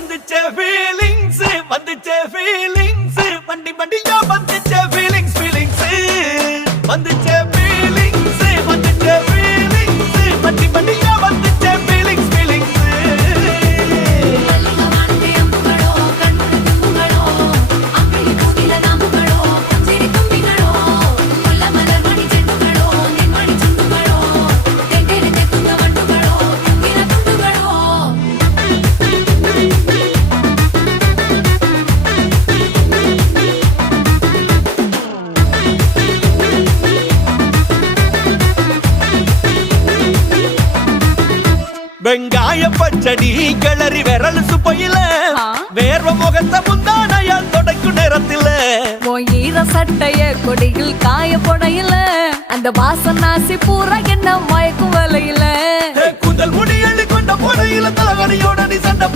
வந்துச்சே feelings வந்துச்சே feelings வண்டி வண்டியா வந்துச்சே feelings feelings வந்துச்சே feelings வந்துச்சே feelings வண்டி வண்டியா வந்துச்சே ஃபீலிங்ஸ் ஃபீலிங்ஸ் வெங்காய பச்சடி கிளறி விரல் சுப்பையில வேர்வ முகத்த முந்தானையால் தொடக்கும் நேரத்தில ஈர சட்டைய கொடியில் காய பொடையில அந்த வாசனாசி பூரா என்ன மயக்கும் வலையில குந்தல் முடியள்ளி கொண்ட பொடையில தலகடியோட நீ சண்டை